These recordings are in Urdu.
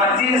25,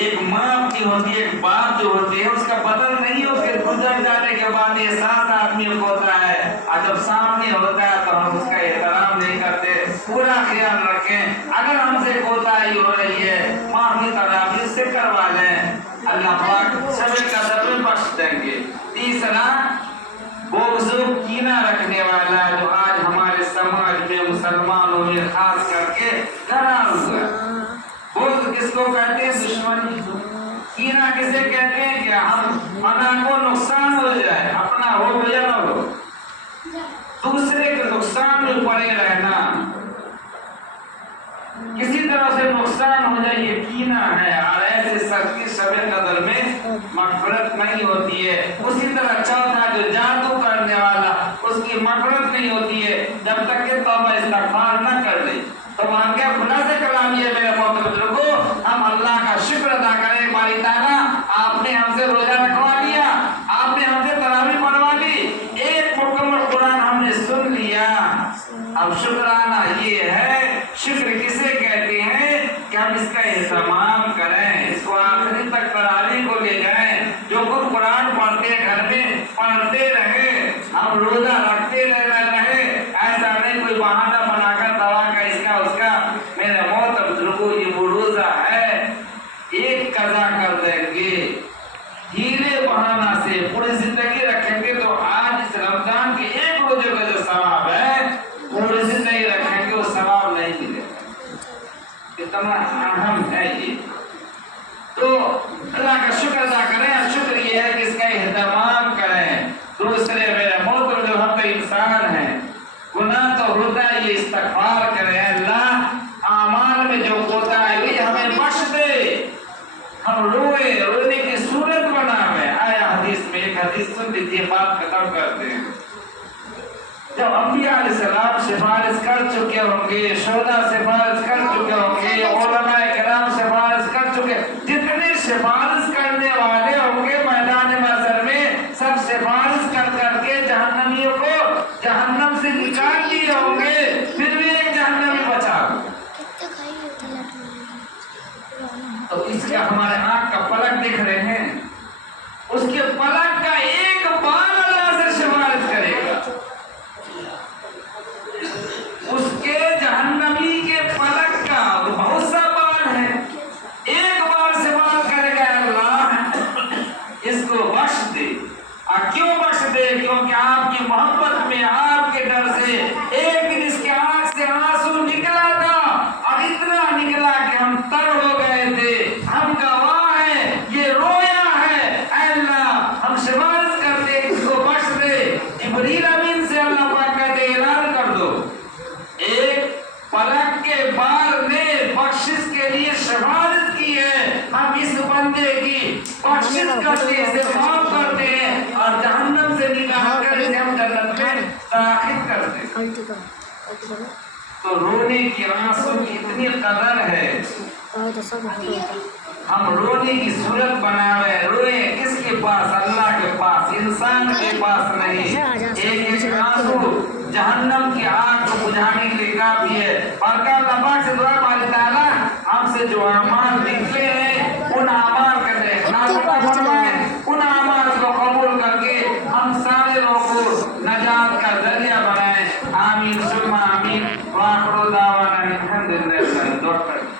ایک ماں کی ہوتی ہے، ایک باپ جو ہوتی ہے، اس کا بدل نہیں ہو کہ گزر جانے کے بعد احساس آدمی کو ہوتا ہے، اور جب سامنے ہوتا ہے تو ہم اس کا احترام نہیں کرتے۔ پورا خیال رکھیں، اگر ہم سے کوتاہی ہو رہی ہے معافی تدابیر سے کروا لیں، اللہ پاک شب قدر میں بخش دیں گے۔ تیسرا، بغض و کینہ رکھنے والا جو آج ہمارے سماج میں مسلمانوں میں خاص کر کے گھرا ہوا ہے۔ بغض کس کو کہتے ہیں؟ دشمنی۔ کینہ کسے کہتے ہیں؟ کہ ہم منا کو نقصان ہو جائے، اپنا ہو یا نہ ہو، دوسرے کے نقصان میں پڑے رہنا، کسی طرح سے نقصان ہو جائے، یہ کینہ ہے۔ اور ایسے سخت کی شب قدر میں مغفرت نہیں ہوتی ہے۔ اسی طرح چوتھا جو جادو کرنے والا، اس کی مغفرت نہیں ہوتی ہے جب تک کہ توبہ استغفار نہ کر لے۔ تو وہاں کیا خلاصہ کلام یہ میرے محترم بزرگوں، ہم اللہ کا شکر ادا کریں، باری تعالیٰ آپ نے ہم سے روزہ رکھوا لیا، آپ نے ہم سے تراویح پڑھوا لی، ایک مکمل قرآن ہم نے سن لیا۔ اب شکرانہ یہ ہے، شکر کسے کہتے ہیں کہ ہم اس کا اہتمام کریں، اس کو آخری تک تراویح کو لے جائیں، جو خود قرآن پڑھتے گھر میں پڑھتے رہے، ہم روزہ رکھتے رہے، ایسا نہیں کوئی بہانہ بنا کر دوا کا اس کا اس کا۔ میرے محترم بزرگوں، یہ وہ روزہ ہے ایک قضا کر دیں گے، ہیلے بہانہ سے پوری زندگی رکھیں گے تو آج اس رمضان کے ایک روزے کا جو ثواب ہے پوری زندگی رکھیں گے، وہ ثواب نہیں ملے گا۔ اتنا اہم ہے یہ۔ تو اللہ کا شکر ادا کریں، اور شکر یہ ہے کہ اس کا اہتمام کریں۔ دوسرے میرے محترم جو ہم تو انسان ہیں، گناہ تو ہوتا ہے، یہ استغفار کریں، اللہ اعمال میں جو کوتاہی ہوئی ہمیں بخش دے، ہم رونے کی صورت بناویں۔ آیا حدیث میں، ایک حدیث سن لیجیے، بات ختم کرتے ہیں۔ جب انبیاء علیہ السلام سفارش کر چکے ہوں گے، شہداء سفارش کر چکے ہوں گے، علماء کرام سفارش کر چکے، جتنے سفارش کرنے والے ہوں گے میدان محشر میں، سب سفارش کر کر کے جہنمیوں کو جہنم سے نکال دیے ہوں گے، پھر بھی ایک جہنمی بچا۔ تو اس کا ہمارے آنکھ کا پلک دکھ رہے ہیں، اس کے پلک کا ایک بار اللہ سے سفارش کرے گا، اس کے جہنمی کے پلک کا بہت سا بار ہے، ایک بار سفارش کرے گا، اللہ اس کو بخش دے۔ اور کیوں بخش دے؟ کیونکہ آپ کی محبت میں، آپ کے ڈر سے ایک دن اس کے آنکھ سے آنسو نکلا تھا، اور اتنا نکلا کہ ہم تر ہو گئے تھے، ہم گواہ ہیں، یہ رویا ہے، اے اللہ ہم سفارش کرتے اس کو بخش دے۔ جبریل امین سے اللہ پاک کہتے اعلان کر دو، ایک پلک کے بار نے بخشش کے لیے سفارش کی ہے، ہم اس بندے کی بخشش کرتے ہیں، اسے معاف کرتے ہیں، اور جہنم سے نکال کر اسے ہم جنت میں داخل کرتے ہیں۔ تو رونے کی آنسو کی اتنی قدر ہے، ہم رونے کی صورت بناوے، روئیں کس کے پاس؟ اللہ کے پاس، انسان کے پاس نہیں۔ ایک ایک آنسو جہنم کی آگ کو بجھانے کے لیے کافی ہے۔ اور کل اللہ پاک سے دعا مانگے، تعالیٰ ہم سے جو اعمال نکلے ہیں ان اعمال کا اخلاص عطا فرمائے، ان اعمال کو قبول کر کے ہم سارے لوگوں کو نجات کا ذریعہ بنائیں۔ آمین ثم آمین۔ وآخر دعوانا الحمدللہ۔